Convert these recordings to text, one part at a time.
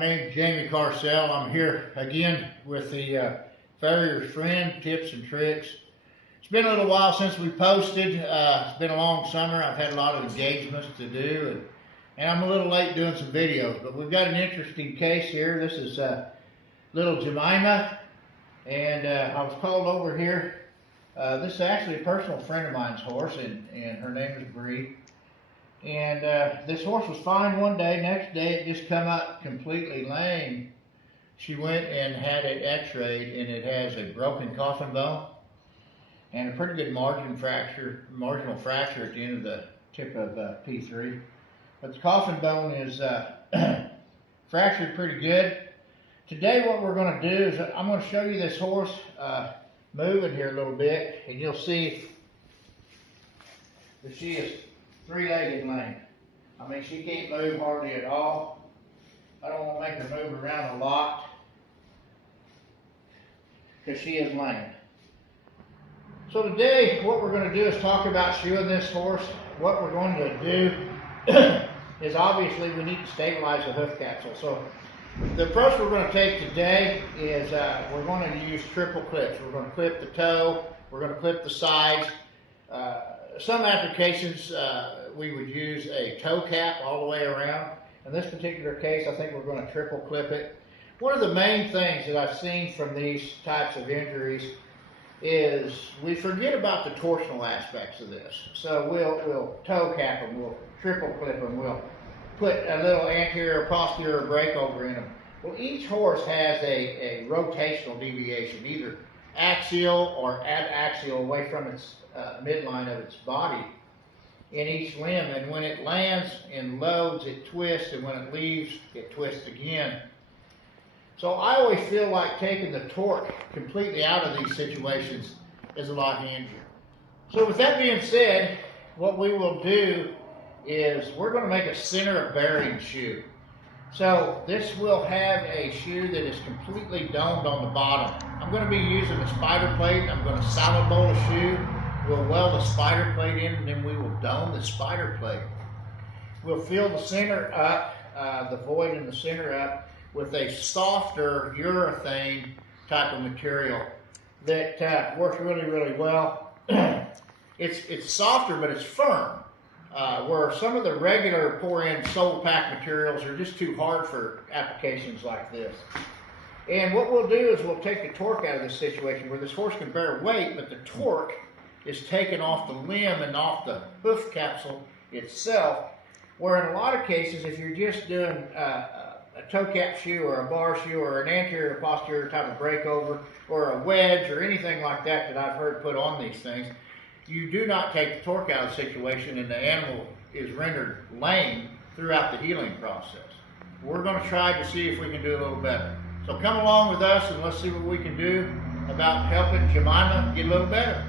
name's Jamey Carsel. I'm here again with the Farrier's Friend Tips and Tricks. It's been a little while since we posted. It's been a long summer. I've had a lot of engagements to do, and I'm a little late doing some videos. But we've got an interesting case here. This is little Jamima, and I was called over here. This is actually a personal friend of mine's horse, and her name is Bree. And this horse was fine one day. Next day, it just come out completely lame. She went and had it x-rayed, and it has a broken coffin bone and a pretty good marginal fracture at the end of the tip of P3. But the coffin bone is fractured pretty good. Today, what we're going to do is I'm going to show you this horse moving here a little bit, and you'll see that she is three-legged lame. I mean, she can't move hardly at all. I don't want to make her move around a lot because she is lame. So today, what we're going to do is talk about shoeing this horse. What we're going to do is obviously we need to stabilize the hoof capsule. So the approach we're going to take today is we're going to use triple clips. We're going to clip the toe. We're going to clip the sides. Some applications we would use a toe cap all the way around. In this particular case, I think we're going to triple clip it. One of the main things that I've seen from these types of injuries is we forget about the torsional aspects of this. So we'll toe cap them, we'll triple clip them, we'll put a little anterior or posterior breakover in them. Well, each horse has a rotational deviation, either axial or adaxial away from its midline of its body in each limb, and when it lands and loads, it twists, and when it leaves, it twists again. So I always feel like taking the torque completely out of these situations is a lot handier. So with that being said, what we will do is we're going to make a center of bearing shoe. So this will have a shoe that is completely domed on the bottom. I'm going to be using a spider plate. I'm going to solid bowl a shoe. We'll weld the spider plate in, and then we will dome the spider plate. We'll fill the center up, the void in the center up, with a softer urethane type of material that works really, really well. It's softer, but it's firm. Where some of the regular pour-in sole pack materials are just too hard for applications like this. And what we'll do is we'll take the torque out of this situation where this horse can bear weight, but the torque is taken off the limb and off the hoof capsule itself, where in a lot of cases, if you're just doing a toe cap shoe or a bar shoe or an anterior or posterior type of breakover or a wedge or anything like that I've heard put on these things, you do not take the torque out of the situation, and the animal is rendered lame throughout the healing process. We're going to try to see if we can do a little better. So come along with us and let's see what we can do about helping Jamima get a little better.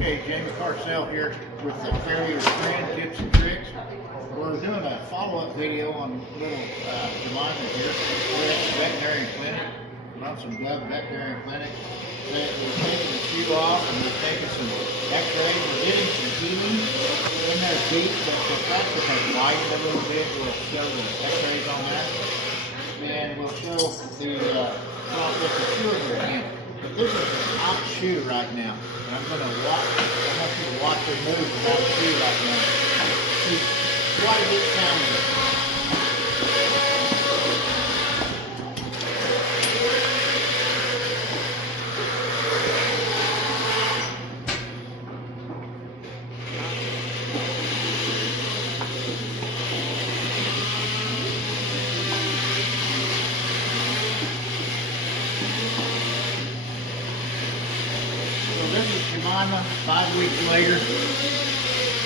Okay, Jamey Carsel here with the Farrier brand tips and tricks. We're doing a follow-up video on little Jamima here. We're at the veterinary clinic, Lonesome Dove Veterinary Clinic. We're taking the shoe off and we're taking some x-rays. We're getting some healing in their feet, but the fracture has widened a little bit. We'll show the x-rays on that. And we'll show the process of shoeing their hand. But this is a hot shoe right now. And I'm going to watch, I want you to watch her move without the shoe right now. She's quite a bit sounding. This is Jamima, 5 weeks later.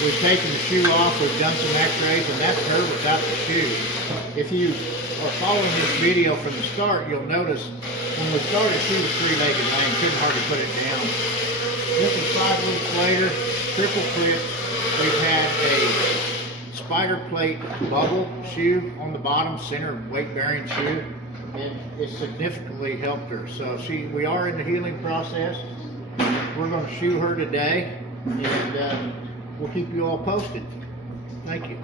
We've taken the shoe off, we've done some x-rays, and that's her without the shoe. If you are following this video from the start, you'll notice when we started, she was three-legged lame, couldn't hardly put it down. This is 5 weeks later, triple clips. We've had a spider plate bubble shoe on the bottom, center weight-bearing shoe, and it significantly helped her. So we are in the healing process. We're going to shoe her today, and we'll keep you all posted. Thank you.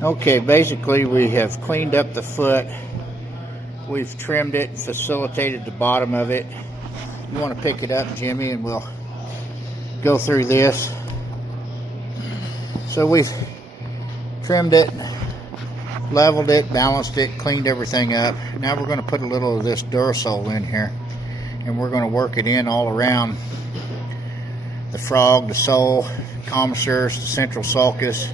Okay, basically we have cleaned up the foot. We've trimmed it and facilitated the bottom of it. You want to pick it up, Jimmy, and we'll go through this. So we've trimmed it, leveled it, balanced it, cleaned everything up. Now we're going to put a little of this Durasol in here, and we're going to work it in all around the frog, the sole, commissures, the central sulcus,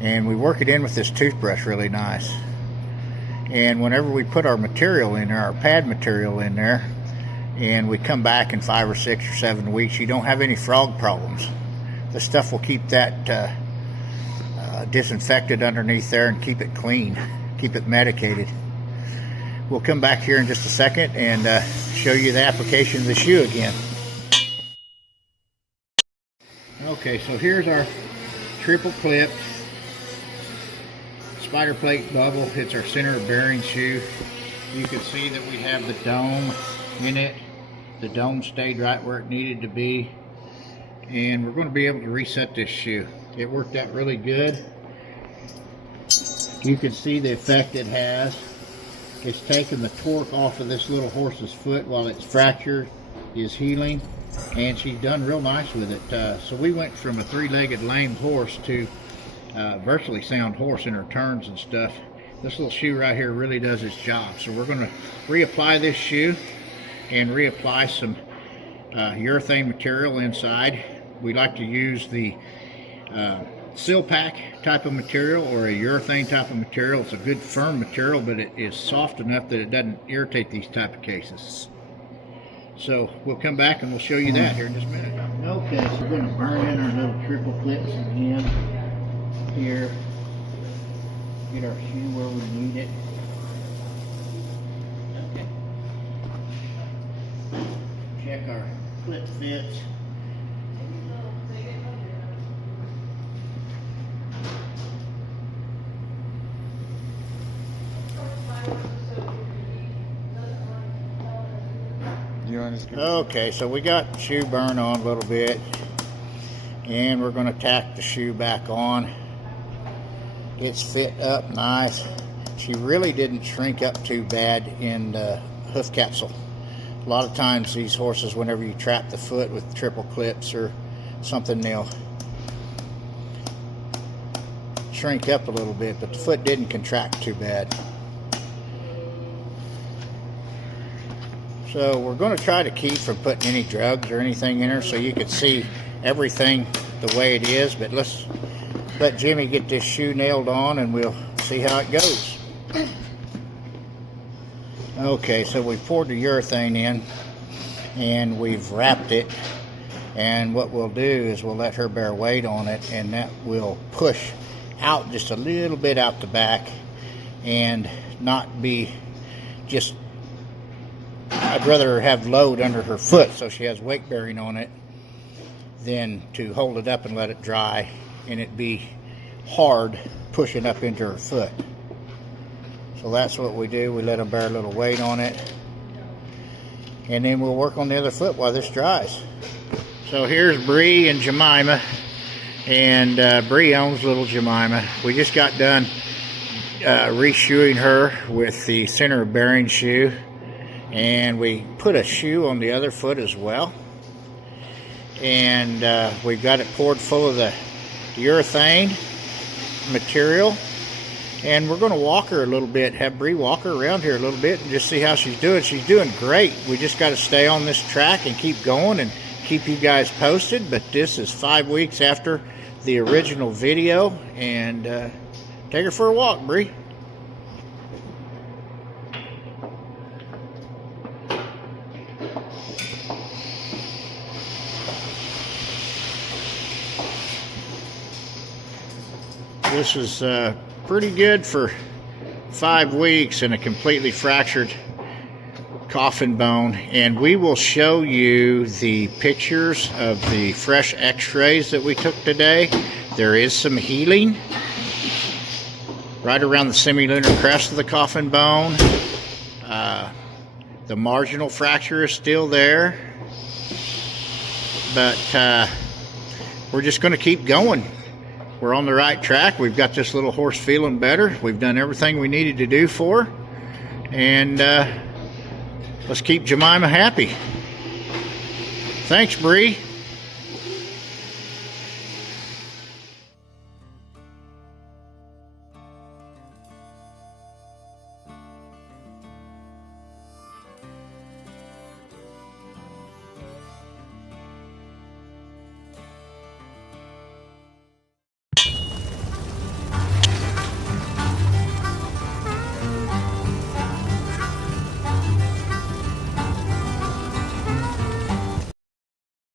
and we work it in with this toothbrush really nice. And whenever we put our material in there, our pad material in there, and we come back in 5 or 6 or 7 weeks, you don't have any frog problems. The stuff will keep that disinfected underneath there and keep it clean, keep it medicated. We'll come back here in just a second and show you the application of the shoe again. Okay, so here's our triple clip spider plate bubble. It's our center bearing shoe. You can see that we have the dome in it. The dome stayed right where it needed to be, and we're going to be able to reset this shoe. It worked out really good. You can see the effect it has. It's taken the torque off of this little horse's foot while its fracture is healing, and she's done real nice with it. So we went from a three-legged lame horse to a virtually sound horse in her turns and stuff. This little shoe right here really does its job. So we're going to reapply this shoe and reapply some urethane material inside. We like to use the seal pack type of material or a urethane type of material. It's a good firm material, but it is soft enough that it doesn't irritate these type of cases. So we'll come back and we'll show you that here in just a minute. Okay, so we're going to burn in our little triple clips again here. Get our shoe where we need it. Check our clip fits. Okay, so we got the shoe burn on a little bit, and we're going to tack the shoe back on. It's fit up nice. She really didn't shrink up too bad in the hoof capsule. A lot of times these horses, whenever you trap the foot with triple clips or something, they'll shrink up a little bit, but the foot didn't contract too bad. So we're going to try to keep from putting any drugs or anything in her so you can see everything the way it is, but let's let Jimmy get this shoe nailed on and we'll see how it goes. Okay, so we poured the urethane in and we've wrapped it, and what we'll do is we'll let her bear weight on it, and that will push out just a little bit out the back and not be just I'd rather her have load under her foot so she has weight bearing on it than to hold it up and let it dry and it be hard pushing up into her foot. So that's what we do. We let them bear a little weight on it, and then we'll work on the other foot while this dries. So here's Bree and Jamima, and Bree owns little Jamima. We just got done reshoeing her with the center of bearing shoe, and we put a shoe on the other foot as well, and we got it poured full of the urethane material, and we're going to walk her a little bit, have Bree walk her around here a little bit and just see how she's doing. She's doing great. We just got to stay on this track and keep going and keep you guys posted. But this is 5 weeks after the original video, and take her for a walk, Bree. This is pretty good for 5 weeks and a completely fractured coffin bone. And we will show you the pictures of the fresh x-rays that we took today. There is some healing right around the semilunar crest of the coffin bone. The marginal fracture is still there, but we're just going to keep going. We're on the right track. We've got this little horse feeling better. We've done everything we needed to do for her. And let's keep Jamima happy. Thanks, Bree.